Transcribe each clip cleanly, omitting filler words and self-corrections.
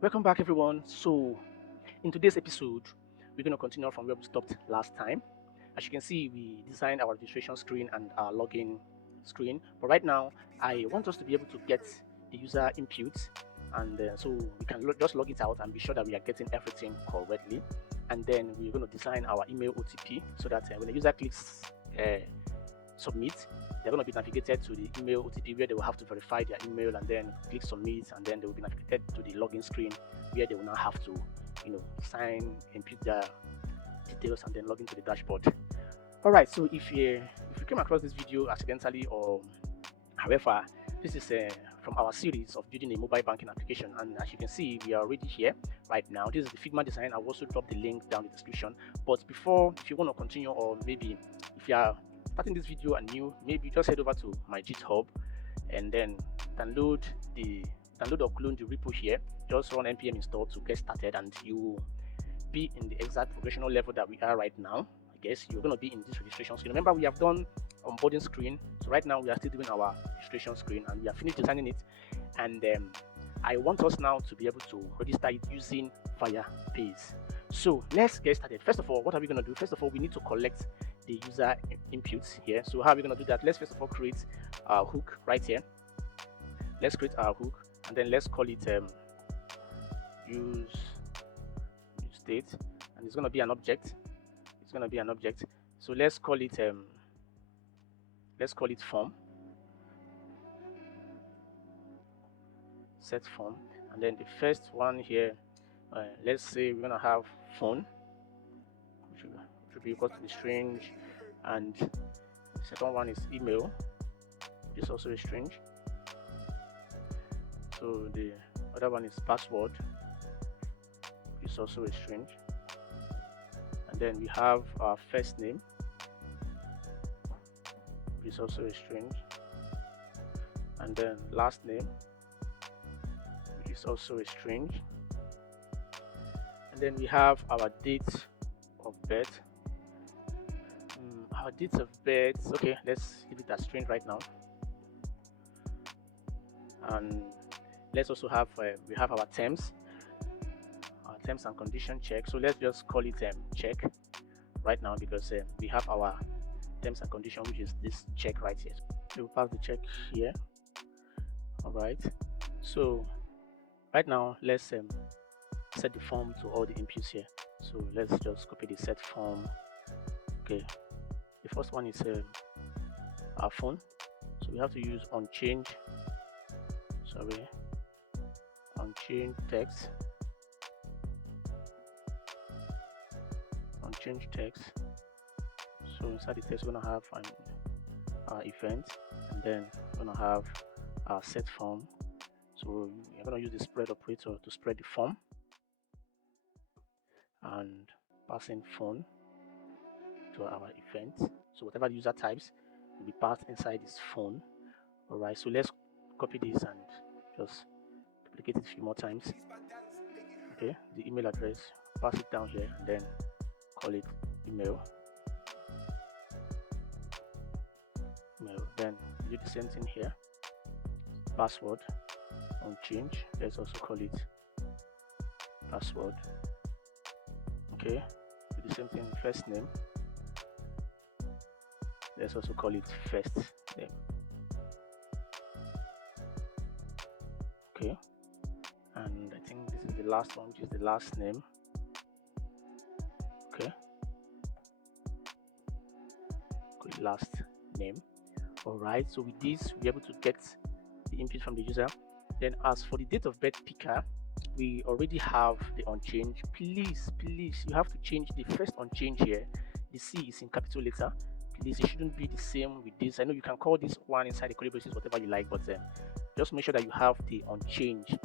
Welcome back, everyone. So, in today's episode, we're going to continue from where we stopped last time. As you can see, we designed our registration screen and our login screen. But right now, I want us to be able to get the user inputs, and so we can just log it out and be sure that we are getting everything correctly. And then we're going to design our email OTP so that when the user clicks submit, they're going to be navigated to the email OTP where they will have to verify their email and then click submit, and then they will be navigated to the login screen where they will now have to, sign, input their details, and then log into the dashboard. All right. So if you came across this video accidentally or however, this is from our series of building a mobile banking application, and as you can see, we are already here right now. This is the Figma design. I'll also drop the link down in the description. But before, if you want to continue, or maybe if you are starting this video and new, maybe just head over to my GitHub and then download or clone the repo here. Just run npm install to get started, and you will be in the exact progressional level that we are right now. I guess you're going to be in this registration screen. Remember, we have done onboarding screen, so right now we are still doing our registration screen, and we are finished designing it. And I want us now to be able to register it using Firebase. So let's get started. First of all, what are we going to do? First of all, we need to collect the user inputs here. So how are we going to do that? Let's first of all create our hook right here. Let's create our hook, and then let's call it use state, and it's going to be an object. It's going to be an object. So let's call it form, set form, and then the first one here, let's say we're going to have phone, which should be equal to the string, and the second one is email, which is also a string. So the other one is password, which is also a string. And then we have our first name, which is also a string. And then last name, which is also a string. And then we have our date of birth. Our date of birth, okay, let's leave it as string right now. And let's also have we have our terms and condition check. So let's just call it check right now, because we have our terms and condition, which is this check right here. So we'll pass the check here. All right, so right now let's set the form to all the inputs here. So let's just copy the set form. Okay, the first one is our phone, so we have to use unchanged text. Unchanged text. So inside the text, we're gonna have an event, and then we're gonna have our set form. So we're gonna use the spread operator to spread the form, and passing phone to our event. So whatever the user types will be passed inside this phone. All right. So let's copy this and just duplicate it a few more times. Okay, the email address, pass it down here, and then call it email. Then do the same thing here. Password, unchanged. Let's also call it password. Okay, do the same thing. First name. Let's also call it first name. Okay, and I think this is the last one, which is the last name. Okay, last name. All right, so with this we're able to get the input from the user. Then as for the date of birth picker, we already have the unchanged. Please you have to change the first unchanged here. The C is in capital letter. Please, it shouldn't be the same with this. I know you can call this one inside the curly braces whatever you like, but just make sure that you have the unchanged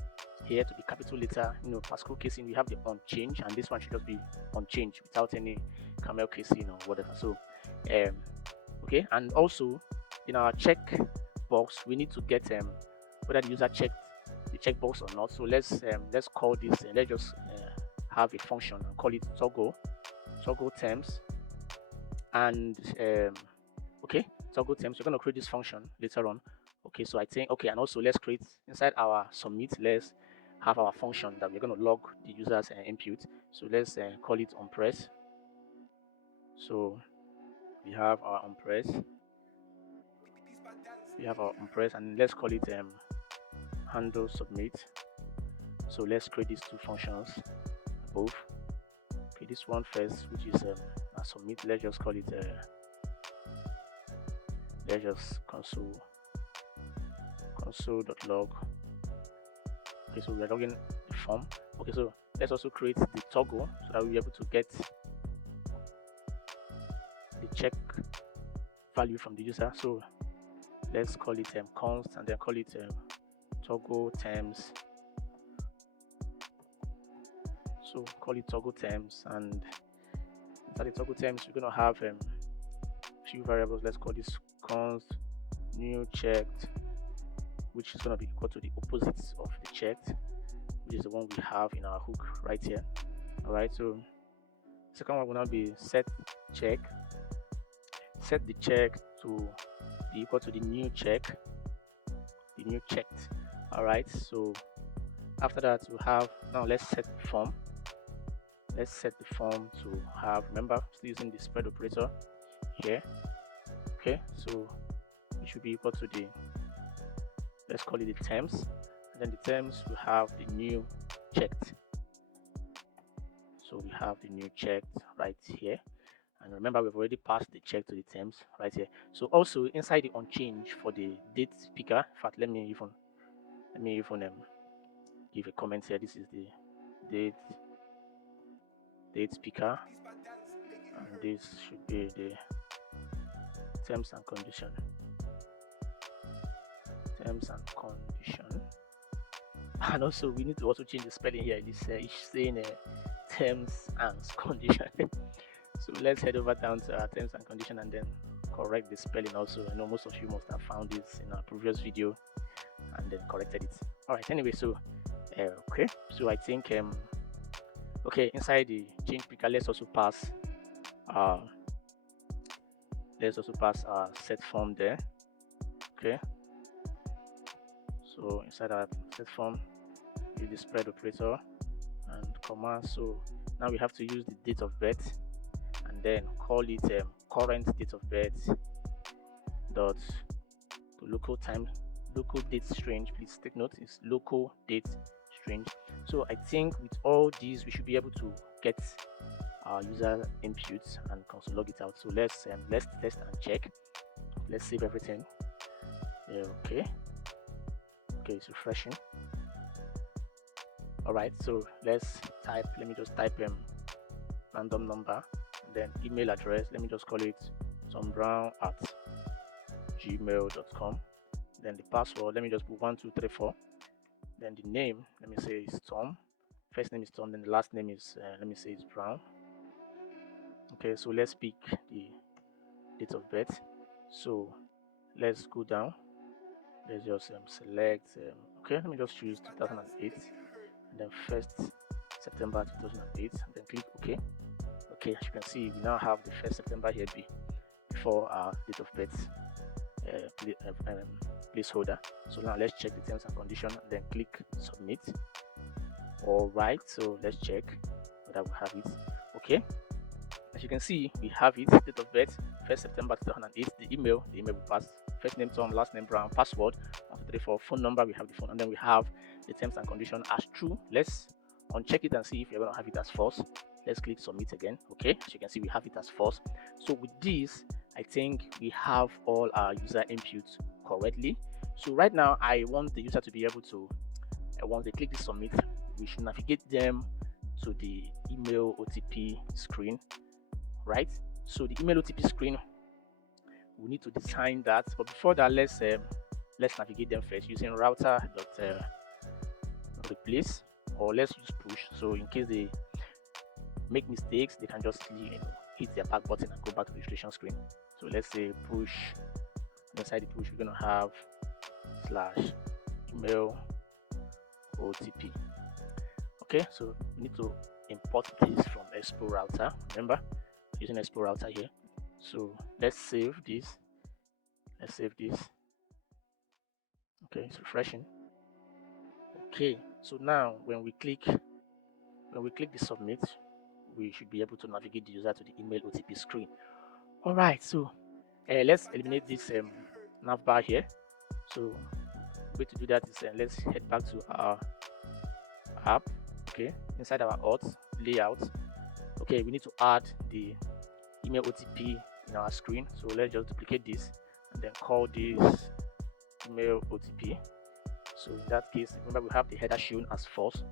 here to be capital letter. Pascal casing, we have the unchanged, and this one should just be unchanged without any camel casing or whatever. So okay, and also in our check box we need to get whether the user checked the checkbox or not. So let's call this let's just have a function and call it toggle terms. And okay, toggle terms, we're going to create this function later on. Okay, so I think, okay, and also let's create inside our submit, let's have our function that we're going to log the user's input. So let's call it onPress. So we have our onPress. And let's call it handle submit. So let's create these two functions above. Okay, this one first, which is submit. Let's just call it let's just console.log. Okay, so we're logging the form. Okay, so let's also create the toggle so that we'll be able to get the check value from the user. So let's call it const and then call it toggle terms. So call it toggle terms, and inside the toggle terms we're going to have few variables. Let's call this const new checked, which is going to be equal to the opposite of the checked, which is the one we have in our hook right here. All right, so second one will now be set check. Set the check to be equal to the new check, the new checked. All right, so after that we have, now let's set the form. Let's set the form to have, remember, still using the spread operator here. Okay, so it should be equal to the, let's call it the terms, and then the terms will have the new checked. So we have the new checked right here, and remember we've already passed the check to the terms right here. So also inside the onChange for the date picker, in fact let me even give a comment here. This is the date picker, and this should be the terms and condition. And also we need to also change the spelling here. This is saying terms and condition. So let's head over down to our terms and condition and then correct the spelling also. I know most of you must have found this in our previous video and then corrected it. All right, anyway, so okay, so I think okay, inside the change picker, let's also pass our set form there. Okay, so inside our set form, use the spread operator and comma. So now we have to use the date of birth and then call it current date of birth dot to local date string. Please take note, it's local date string. So I think with all these we should be able to get our user inputs and console log it out. So let's test and check. Let's save everything. Yeah, okay, it's refreshing. All right, so let's type, let me just type random number and then email address. Let me just call it tombrown@gmail.com. then the password, let me just put 1234. Then the name, let me say is Tom. First name is Tom, then the last name is let me say is Brown. Okay, so let's pick the date of birth. So let's go down, let's just select okay, let me just choose 2008 and then 1st September 2008 and then click OK. Okay, as you can see, we now have the 1st September here before our date of birth placeholder. So now let's check the terms and conditions and then click submit. All right, so let's check whether we have it. Okay, as you can see, we have it. Date of birth 1st September 2008. The email will pass. First name Tom, last name Brown, password 1234, phone number, we have the phone, and then we have the terms and conditions as true. Let's uncheck it and see if you're going to have it as false. Let's click submit again. Okay, as you can see, we have it as false. So with this, I think we have all our user inputs correctly. So right now I want the user to be able to, once they click the submit, we should navigate them to the email OTP screen, right? So the email OTP screen, we need to design that, but before that, let's navigate them first using router.replace, or let's use push. So in case they make mistakes, they can just hit their back button and go back to the registration screen. So let's say push, inside the push we're going to have /email OTP. Okay, so we need to import this from Expo router. Remember, using Expo router here. So let's save this. Okay, it's refreshing. Okay, So now when we click the submit, we should be able to navigate the user to the email OTP screen. All right, so let's eliminate this nav bar here. So the way to do that is let's head back to our app. Okay, inside our Auth layout. Okay, we need to add the email OTP in our screen. So let's just duplicate this and then call this email OTP. So in that case, remember we have the header shown as false.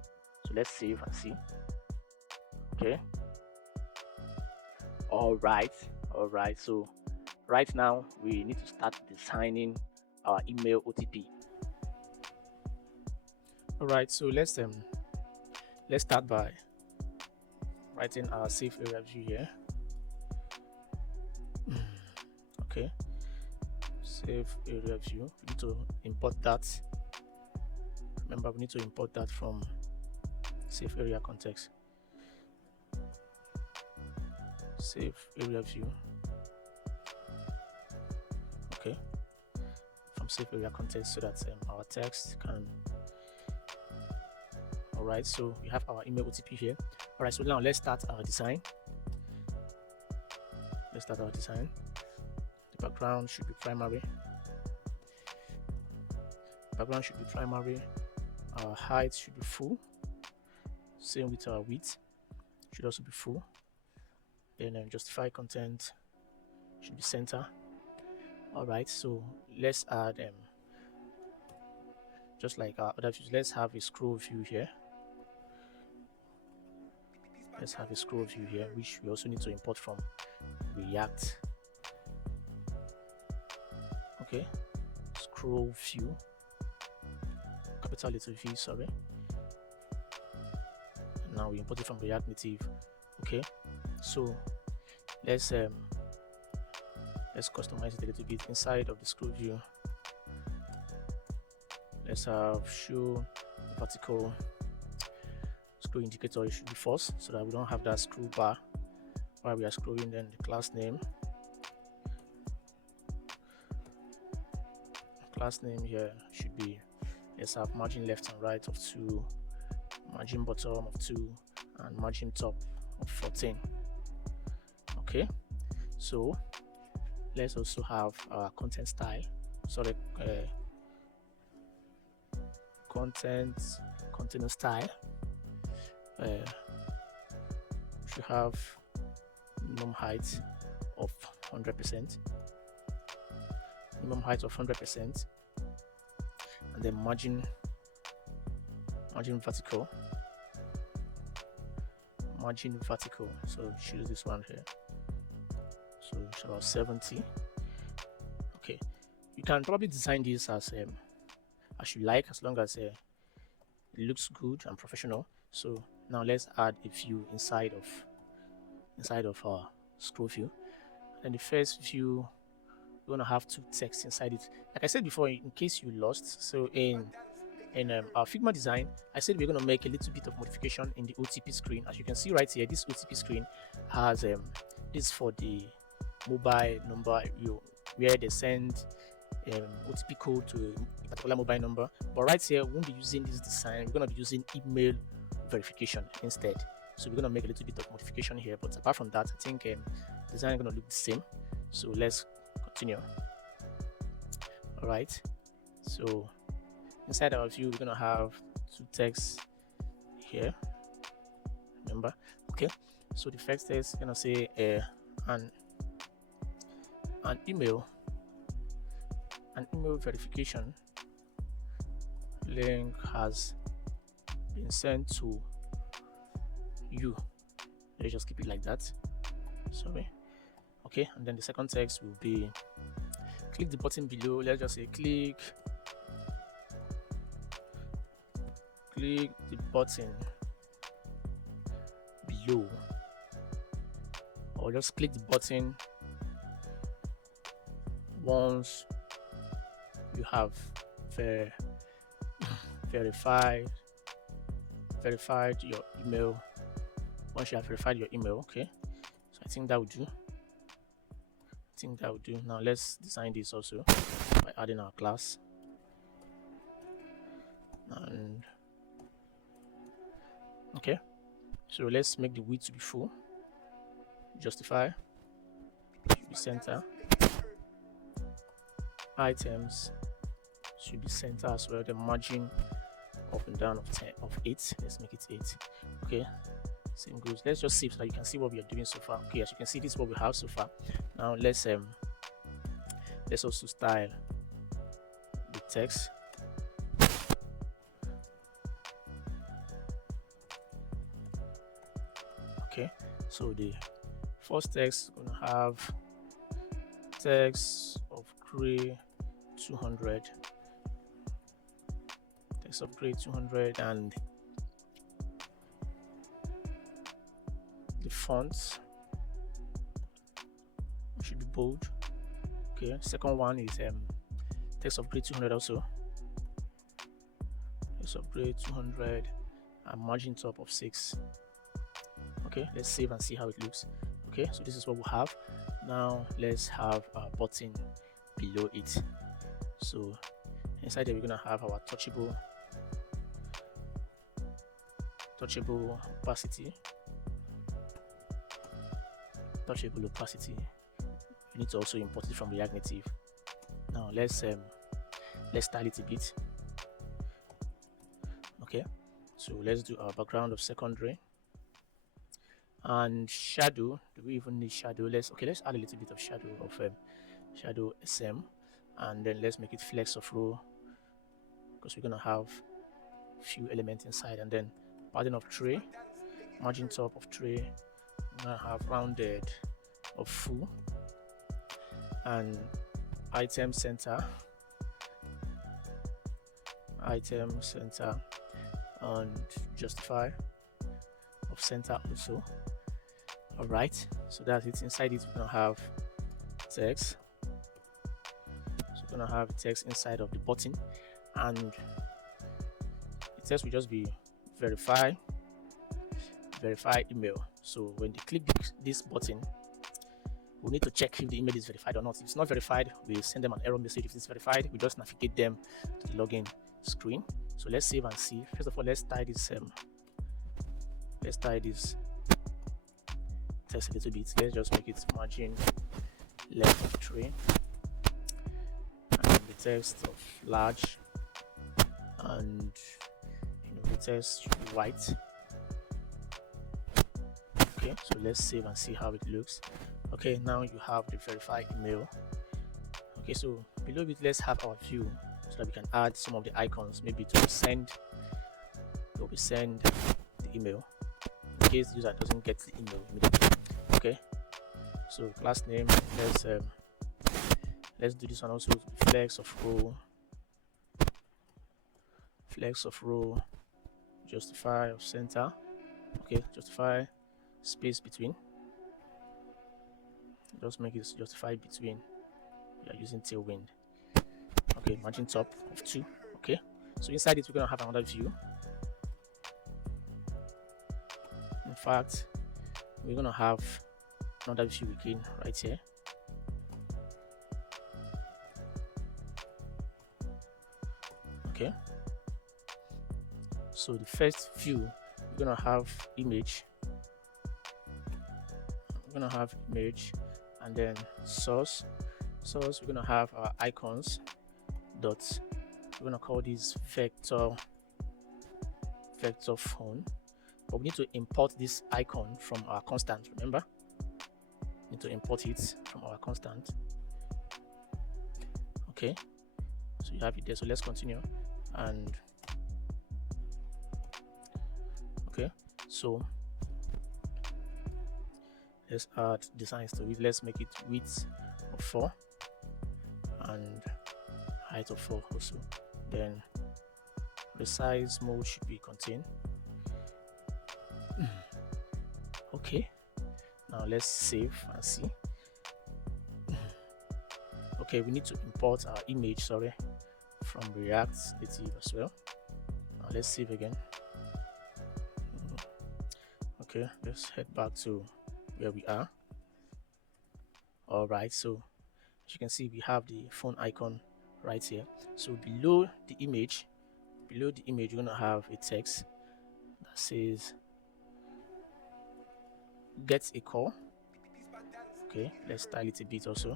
So let's save and see. Okay. All right. So right now we need to start designing our email OTP. All right. So let's start by writing our safe area view here. Okay. Safe area view. We need to import that. Remember, we need to import that from safe area context. Safe area view. Okay. From safe area context so that our text can. Alright, so we have our email OTP here. Alright, so now let's start our design. The background should be primary. Our height should be full. Same with our width, should also be full. Then justify content should be center. Alright, so let's add just like our other views, let's have a scroll view here. Which we also need to import from React. Okay, scroll view, capital letter V, sorry. And now we import it from React Native. Okay, so let's customize it a little bit. Inside of the scroll view, let's have show vertical scroll indicator. It should be false so that we don't have that scroll bar while we are scrolling. Then the class name here should be, let's have margin left and right of 2, margin bottom of 2, and margin top of 14. Okay, so let's also have our content style, container style. Should have minimum height of 100%, and then margin vertical. So choose this one here. So it's about 70. Okay, you can probably design this as you like, as long as it looks good and professional. So now let's add a view inside of our scroll view. And the first view, we're gonna have 2 texts inside it. Like I said before, in case you lost, so in our Figma design, I said we're gonna make a little bit of modification in the OTP screen. As you can see right here, this OTP screen has this for the mobile number, where they send OTP code to a particular mobile number. But right here, we won't be using this design. We're gonna be using email verification instead. So we're gonna make a little bit of modification here, but apart from that, I think design is gonna look the same. So let's continue. All right, so inside our view, we're gonna have 2 texts here, remember. Okay, so the first text is gonna say an email verification link has been sent to you. Let's just keep it like that, sorry. Okay, and then the second text will be, click the button below. Let's just say click the button below, or just click the button once you have verified your email. Once you have verified your email. Okay, so I think that would do. Now let's design this also by adding our class, and Okay, so let's make the width to be full. Justify should be center. Items should be center as well. The margin up and down of 8. Let's make it 8. Okay, same goes. Let's just save so that you can see what we are doing so far. Okay, as you can see, this is what we have so far. Now let's also style the text. Okay, so the first text is gonna have text of gray 200, text of gray 200, and the font should be bold. Okay, second one is text of gray 200 also, text of gray 200, and margin top of 6. Okay, let's save and see how it looks. Okay, so this is what we have. Now let's have a button below it. So inside there we're gonna have our touchable opacity. You need to also import it from React Native. Now let's style it a bit. Okay, so let's do our background of secondary. And shadow, do we even need shadow? Let's add a little bit of shadow shadow SM, and then let's make it flex of row, because we're gonna have few elements inside. And then padding of tray, margin top of tray, we're gonna have rounded of full, and item center, and justify of center also. All right, so that's it. Inside it, we're gonna have text. So we're gonna have text inside of the button, and the text will just be verify email. So when they click this button, we need to check if the email is verified or not. If it's not verified, we'll send them an error message. If it's verified, we just navigate them to the login screen. So let's save and see. First of all, let's tie this text a little bit. Let's just make it margin left of 3, and the text of large, and the text white. Okay, so let's save and see how it looks. Okay, now you have the verified email. Okay, so below it, let's have our view so that we can add some of the icons, maybe to send the email in case the user doesn't get the email immediately. Okay, so class name, let's do this one also. Flex of row, justify of center. Okay, justify space between, just make it justify between. We are using tailwind. Okay, margin top of 2. Okay, so inside it, we're gonna have another view. In fact, we're gonna have another view again right here. Okay, so the first view, we're gonna have image. And then source, we're gonna have our icons dots. We're gonna call this vector phone, but we need to import this icon from our constant. Remember, we need to import it from our constant. Okay, so you have it there. So let's continue. And okay, so let's add designs to it. Let's make it width of 4 and height of 4 also. Then resize mode should be contain. Okay, now let's save and see. Okay, we need to import our image, from React Native as well. Now let's save again. Okay, let's head back to where we are. All right, so as you can see, we have the phone icon right here. So below the image, we're gonna have a text that says get a call. Okay, let's style it a bit also.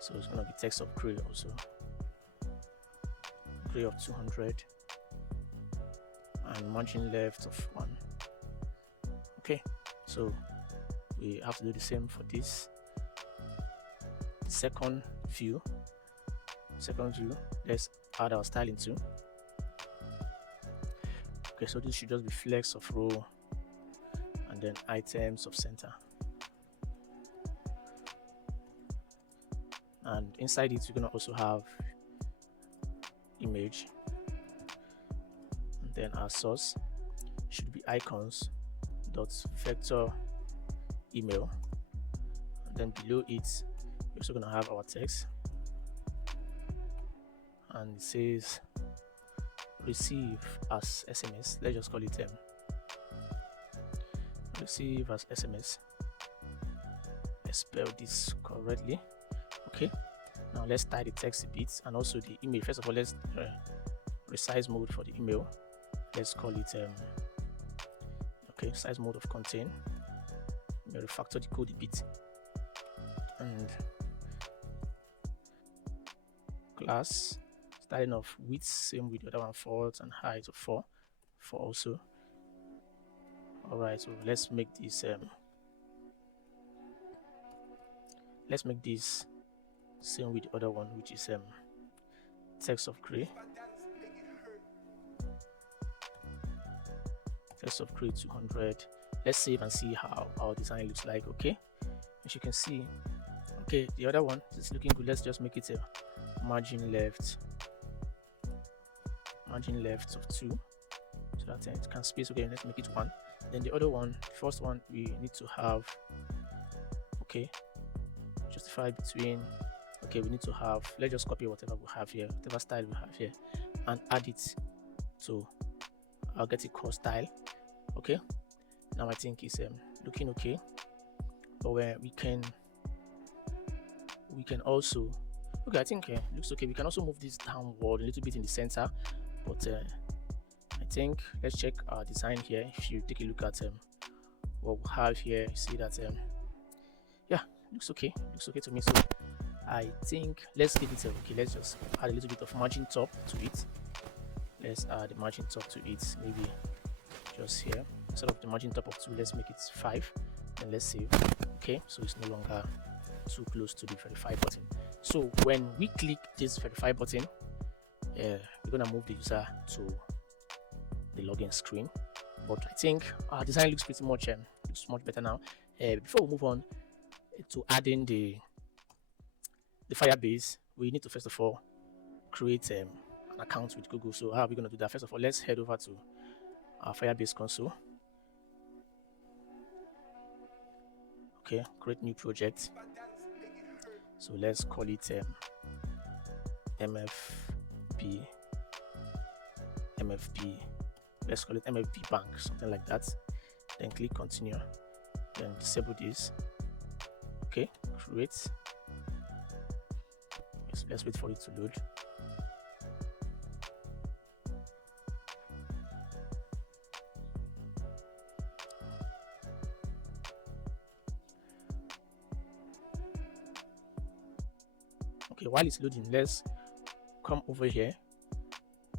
So it's gonna be text of gray also, gray of 200 and margin left of 1. Okay, so we have to do the same for this second view. Let's add our styling too. Okay, so this should just be flex of row and then items of center, and inside it we're gonna also have image, and then our source should be icons dot vector email, and then below it we're also gonna have our text, and it says receive as SMS. Let's just call it receive as SMS. Let's spell this correctly. Okay, now let's style the text a bit and also the email. First of all, let's resize mode for the email. Let's call it okay, size mode of contain. Let me refactor the code a bit, and class styling of width, same with the other one, 4 and height of 4 also. All right, so let's make this same with the other one, which is text of gray. Text of gray 200. Let's save and see how our design looks like. Okay, as you can see, okay, the other one is looking good. Let's just make it a margin left of 2, so that it can space. Okay, let's make it 1. Then the other one, first one, we need to have, okay, justify between, okay, we need to have, let's just copy whatever we have here, whatever style we have here, and add it to I'll get it cross style. Okay, now I think it's looking okay, but where we can also, okay, I think looks okay. We can also move this downward a little bit in the center, but I think let's check our design here. If you take a look at what we have here, you see that yeah, looks okay to me. So I think let's give it okay, let's just add a little bit of margin top to it. Let's add the margin top to it, maybe just here. Instead of the margin top of 2, let's make it 5, and let's save. Okay, so it's no longer too close to the verify button. So when we click this verify button, we're gonna move the user to the login screen. But I think our design looks pretty much better now. Before we move on to adding the Firebase, we need to first of all create an account with Google. So how are we going to do that? First of all, let's head over to our Firebase console. Okay, create new project. So let's call it MFP. Let's call it MFP Bank, something like that. Then click continue. Then disable this. Okay, create. Let's wait for it to load. Okay, while it's loading, let's come over here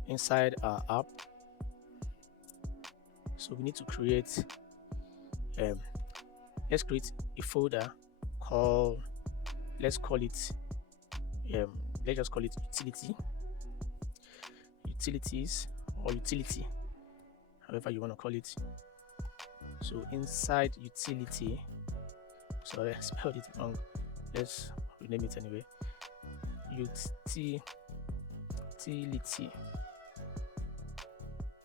inside our app. So we need to create let's create a folder called, let's call it let's just call it utilities or utility, however you want to call it. So inside utility, sorry, I spelled it wrong, let's rename it anyway.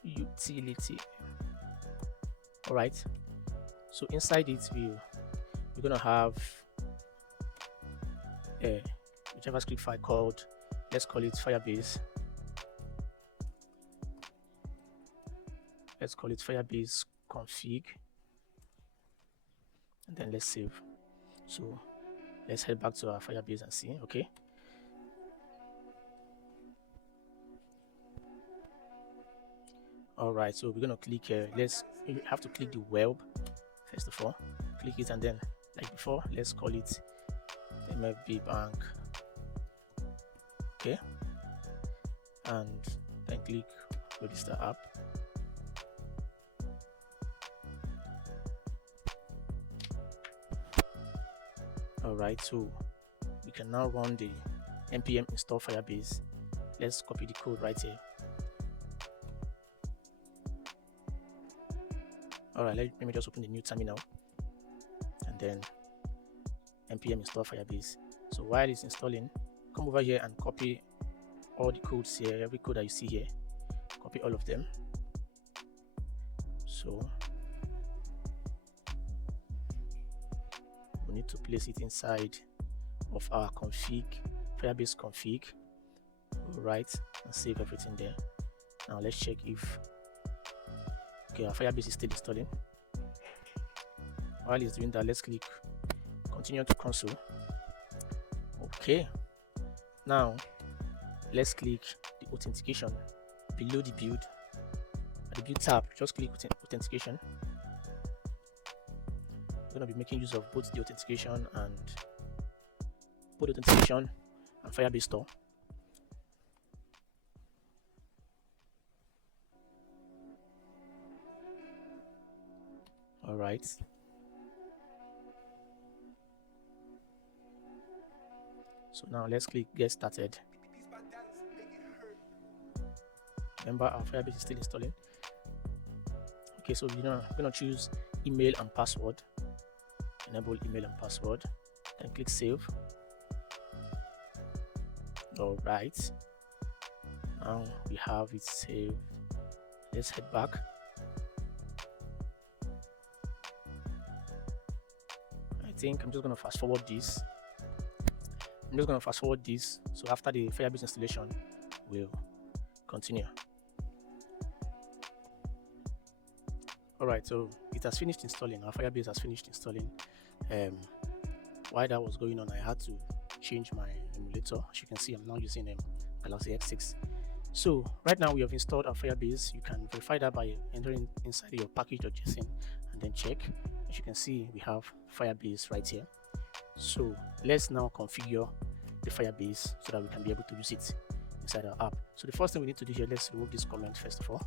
Utility. All right, so inside it we're gonna have a JavaScript file called, let's call it Firebase. Let's call it Firebase config, and then let's save. So let's head back to our Firebase and see. Okay, All right, so we're gonna click here. You have to click the web first of all. Click it, and then like before, let's call it MFB Bank. Okay, and then click register app. All right, so we can now run the npm install Firebase. Let's copy the code right here. All right, let me just open the new terminal and then npm install Firebase. So while it's installing, come over here and copy all the codes here, every code that you see here, copy all of them. So we need to place it inside of our config, Firebase config. All right, and save everything there. Now let's check if our Firebase is still installing. While it's doing that, let's click continue to console. Okay, now let's click the authentication below the build. At the build tab, just click authentication. We're going to be making use of both the authentication and Firebase Store. All right. So now let's click get started. Remember, our Firebase is still installing. Okay, so we're gonna choose email and password. Enable email and password. Then click save. All right. Now we have it saved. Let's head back. I think I'm just gonna fast forward this. So after the Firebase installation, we'll continue. Alright, so it has finished installing. Our Firebase has finished installing. While that was going on, I had to change my emulator. As you can see, I'm now using Galaxy X6. So right now we have installed our Firebase. You can verify that by entering inside your package.json and then check. As you can see, we have Firebase right here. So let's now configure the Firebase so that we can be able to use it inside our app. So the first thing we need to do here, let's remove this comment first of all.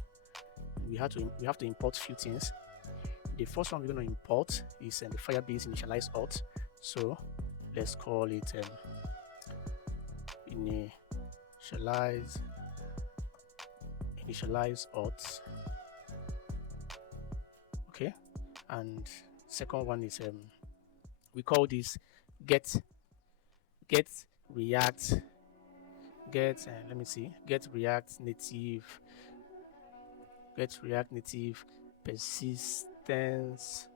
We have to import a few things. The first one we're going to import is the Firebase initialize Auth. So let's call it initialize Auth. Okay, and second one is we call this get React Native persistence.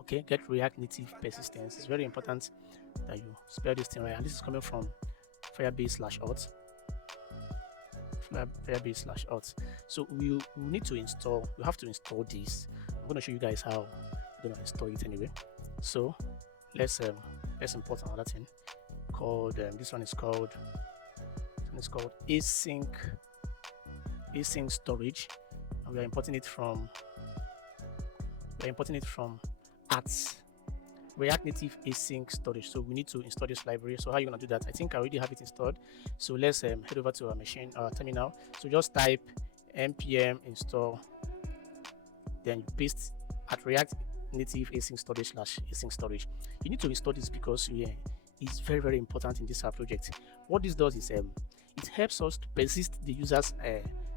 Okay, get React Native persistence. It's very important that you spell this thing right, and this is coming from Firebase/Auth. So we need to install. We have to install this. I'm going to show you guys how we're going to install it anyway. So let's import another thing called this one is called async storage, and we are importing it from at React Native async storage. So we need to install this library. So how are you going to do that? I think I already have it installed. So let's head over to our terminal. So just type npm install, then you paste at React Native async storage /async storage. You need to install this because it's very, very important in this project. What this does is it helps us to persist the user's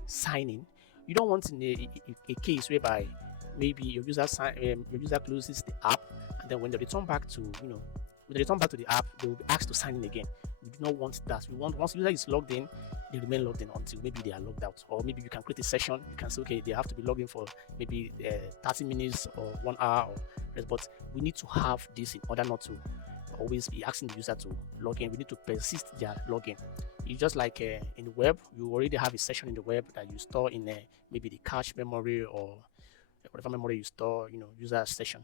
sign in. You don't want a case whereby maybe your user closes the app, and then when they return back to the app, they will be asked to sign in again. We do not want that. We want, once the user is logged in, they remain logged in until maybe they are logged out. Or maybe you can create a session. You can say, okay, they have to be logged in for maybe 30 minutes or 1 hour, but we need to have this in order not to always be asking the user to log in. We need to persist their login. It's just like in the web, you already have a session in the web that you store in maybe the cache memory or whatever memory you store, user session.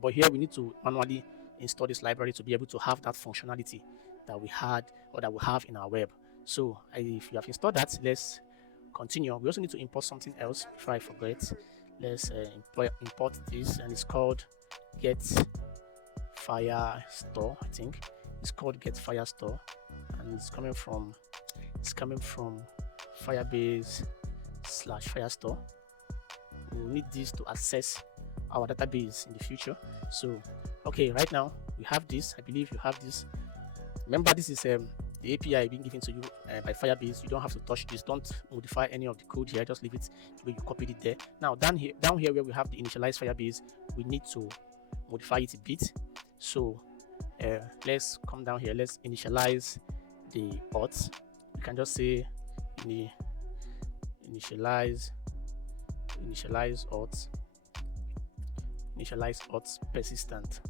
But here we need to manually install this library to be able to have that functionality that we had or that we have in our web. So if you have installed that, let's continue, we also need to import something else before I forget. Let's import this, and it's called get Firestore. I think it's called get Firestore, and it's coming from Firebase /Firestore. We'll need this to access our database in the future. So okay, right now we have this. I believe you have this. Remember, this is the API being given to you by Firebase. You don't have to touch this. Don't modify any of the code here. Just leave it the way you copied it there. Now down here where we have the initialize Firebase, we need to modify it a bit. So let's come down here. Let's initialize the auth. You can just say initialize auth persistent.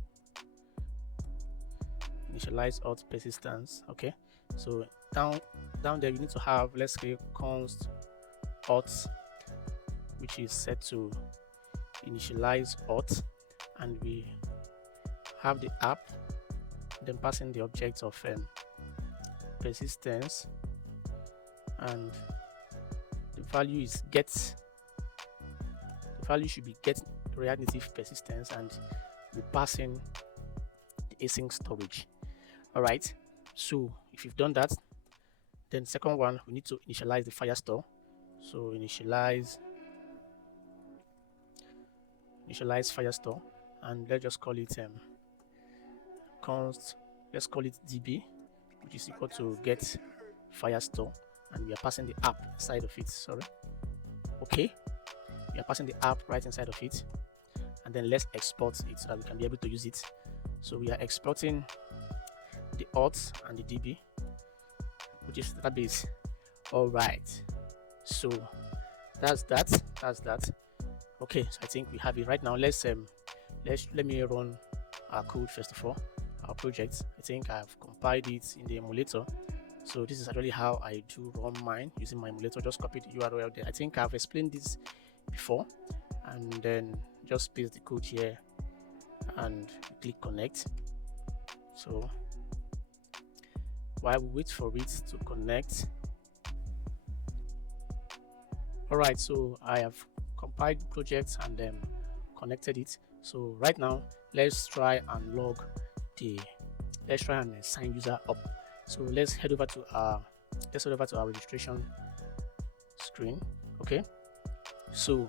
Initialize auth persistence. Okay, so down there you need to have, let's say, const auth, which is set to initialize auth, and we have the app, then passing the object of persistence, and the value is get. The value should be get React Native persistence, and we passing the async storage. All right, so if you've done that, then second one, we need to initialize the Firestore. So initialize Firestore, and let's just call it const, let's call it db, which is equal to get Firestore, and we are passing the app inside of it. Sorry, okay, we are passing the app right inside of it, and then let's export it so that we can be able to use it. So we are exporting the auth and the db, which is database. All right, so that's that. Okay, so I think we have it right now. Let me run our code first of all, our project. I think I've compiled it in the emulator. So this is actually how I do run mine using my emulator. Just copy the URL there. I think I've explained this before, and then just paste the code here and click connect. So while we wait for it to connect, all right, so I have compiled the project and then connected it. So right now let's try and sign user up. So let's head over to our registration screen. Okay, so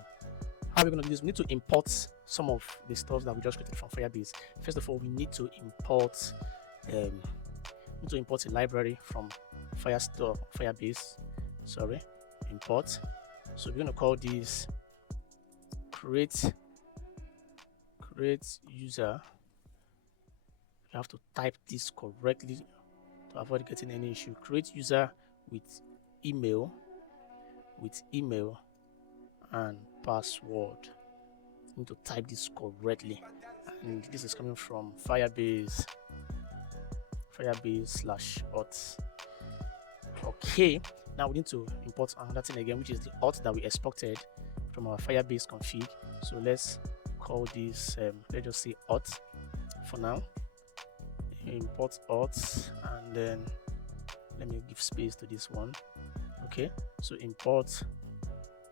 how are we going to do this? We need to import some of the stuff that we just created from Firebase. First of all, we need to import a library from Firebase. Sorry, import. So we're going to call this create user. You have to type this correctly to avoid getting any issue. Create user with email and password. You need to type this correctly, and this is coming from Firebase /auth. Okay, now we need to import another thing again, which is the auth that we exported from our Firebase config. So let's call this let's just say auth for now. Import auth, and then let me give space to this one. Okay, so import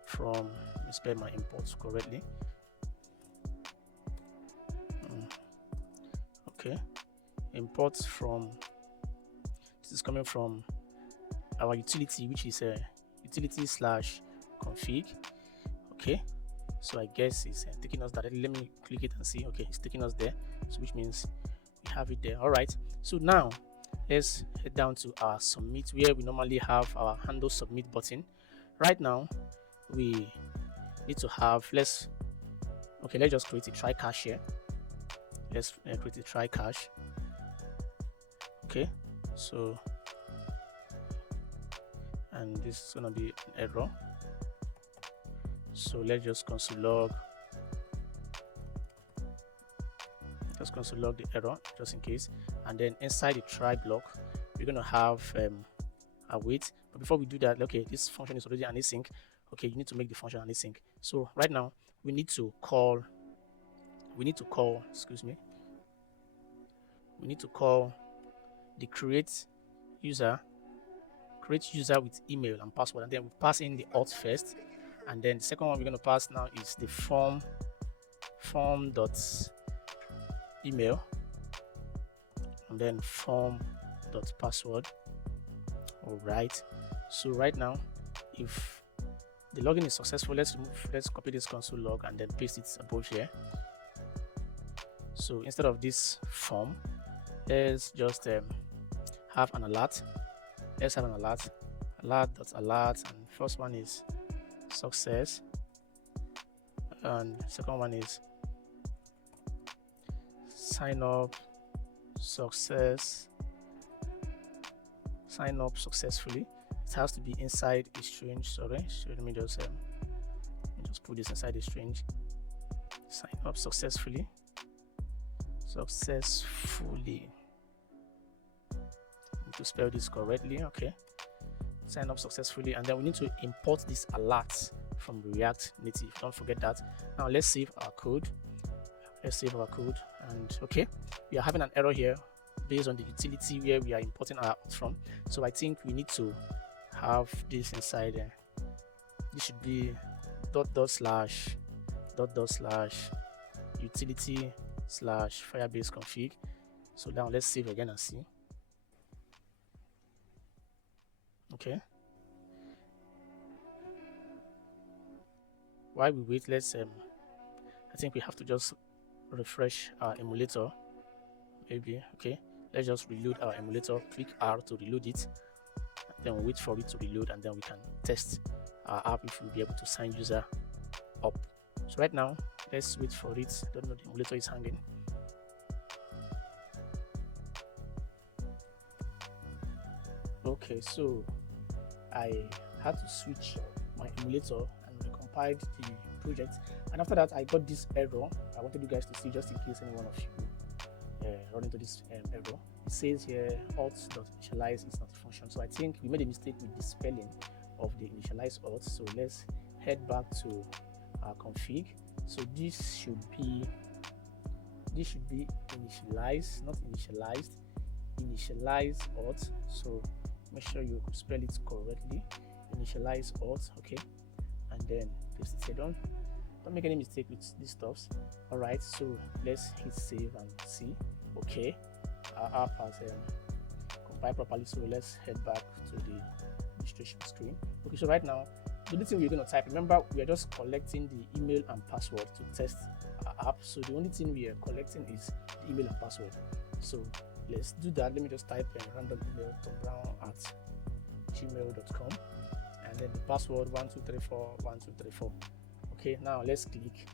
from, let me spell my imports correctly. Okay, imports from, this is coming from our utility, which is a utility /config. Okay, so I guess it's taking us directly. Let me click it and see. Okay, it's taking us there, so which means we have it there. All right, so now let's head down to our submit, where we normally have our handle submit button. Right now we need to have, let's just create a try cache here. Let's create a try cache. Okay, so, and this is gonna be an error, so let's just console log the error just in case. And then inside the try block, we're going to have a wait. But before we do that, okay, this function is already an async. Okay, you need to make the function an async. So right now we need to call the create user create user with email and password, and then we pass in the auth first, and then the second one we're going to pass now is the form dot email, and then form dot password. All right, so right now if the login is successful, let's copy this console log and then paste it above here. So instead of this form, let's just have an alert. Let's have an alert alert, and first one is success, and second one is sign up successfully. It has to be inside a string. Sorry, so let me just put this inside a string. Sign up successfully. Need to spell this correctly. Okay, sign up successfully, and then we need to import this alert from React Native. Don't forget that. Now let's save our code. And okay, we are having an error here based on the utility where we are importing our auth from. So I think we need to have this inside there. This should be dot slash utility slash Firebase config. So now let's save again and see. Okay, while we wait, let's I think we have to just refresh our emulator, maybe. Okay, let's just reload our emulator. Click R to reload it, then we'll wait for it to reload, and then we can test our app if we'll be able to sign user up. So right now, let's wait for it. I don't know, the emulator is hanging. Okay, so I had to switch my emulator and recompiled the project, and after that I got this error. I wanted you guys to see, just in case any one of you run into this error. It says here auth.initialize is not a function. So I think we made a mistake with the spelling of the initialize auth. So let's head back to our config. So this should be initialize, not initialized. Initialize auth. So make sure you spell it correctly. Initialize auth. Okay, and then paste it here. Don't make any mistake with these stuffs. All right, so let's hit save and see. Okay, our app has compiled properly. So let's head back to the registration screen. Okay, so right now the only thing we're going to type, remember we are just collecting the email and password to test our app. So the only thing we are collecting is the email and password. So let's do that. Let me just type a random email, tombrown@gmail.com, and then the password 12341234. Okay, now let's click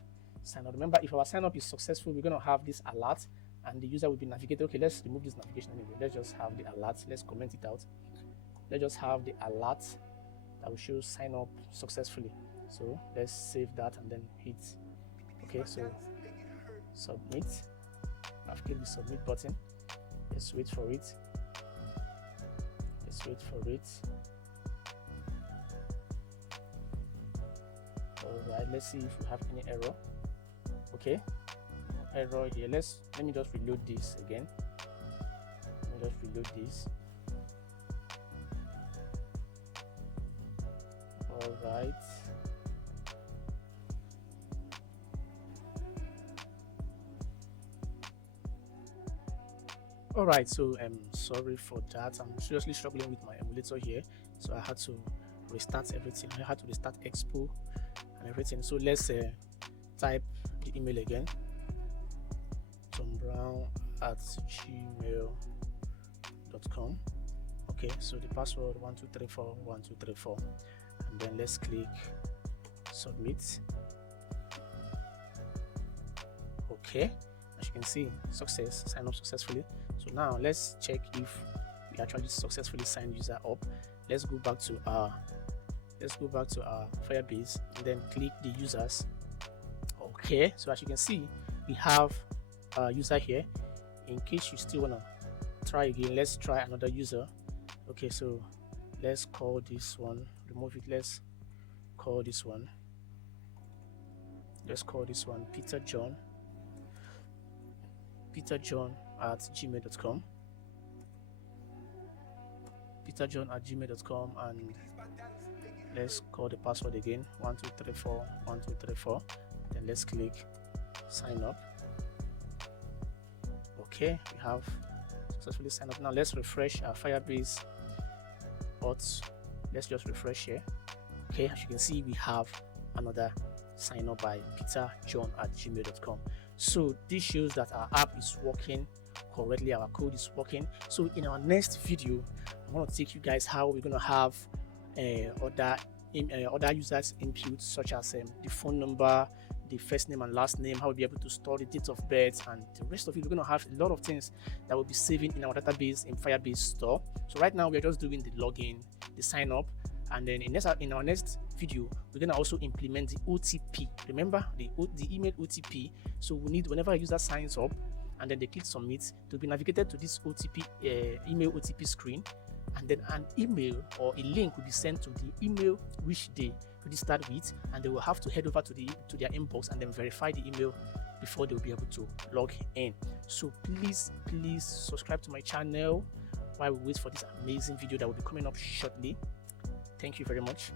sign up. Remember, if our sign up is successful, we're going to have this alert and the user will be navigated. Okay, let's remove this navigation anyway. Let's just have the alert. Let's comment it out. Let's just have the alert that will show sign up successfully. So let's save that and then hit okay. So submit. I've clicked the submit button. Let's wait for it. All right, let's see if we have any error. Okay, no error here. Let me just reload this again. All right. Alright, so I'm sorry for that. I'm seriously struggling with my emulator here, so I had to restart everything. I had to restart Expo and everything. So let's type the email again, tombrown@gmail.com. Okay, so the password 12341234, and then let's click submit. Okay, as you can see, success, sign up successfully. So now let's check if we actually successfully signed user up. Let's go back to our Firebase and then click the users. Okay, so as you can see, we have a user here. In case you still want to try again, let's try another user. Okay, so let's call this one, remove it. Let's call this one Peter John at gmail.com. peterjohn@gmail.com, and let's call the password again, 12341234. Then let's click sign up. Okay, we have successfully signed up. Now let's refresh our Firebase Auth. Let's just refresh here. Okay, as you can see, we have another sign up by peterjohn@gmail.com. So this shows that our app is working correctly, our code is working. So in our next video, I want to take you guys how we're going to have other users inputs, such as the phone number, the first name and last name, how we'll be able to store the date of birth, and the rest of it. We're going to have a lot of things that we'll be saving in our database in Firebase Store. So right now we're just doing the login, the sign up, and then in our next video we're going to also implement the OTP. Remember the email OTP. So we need, whenever a user signs up and then they click submit, to be navigated to this OTP email OTP screen, and then an email or a link will be sent to the email which they registered with, and they will have to head over to their inbox and then verify the email before they'll be able to log in. So please subscribe to my channel while we wait for this amazing video that will be coming up shortly. Thank you very much.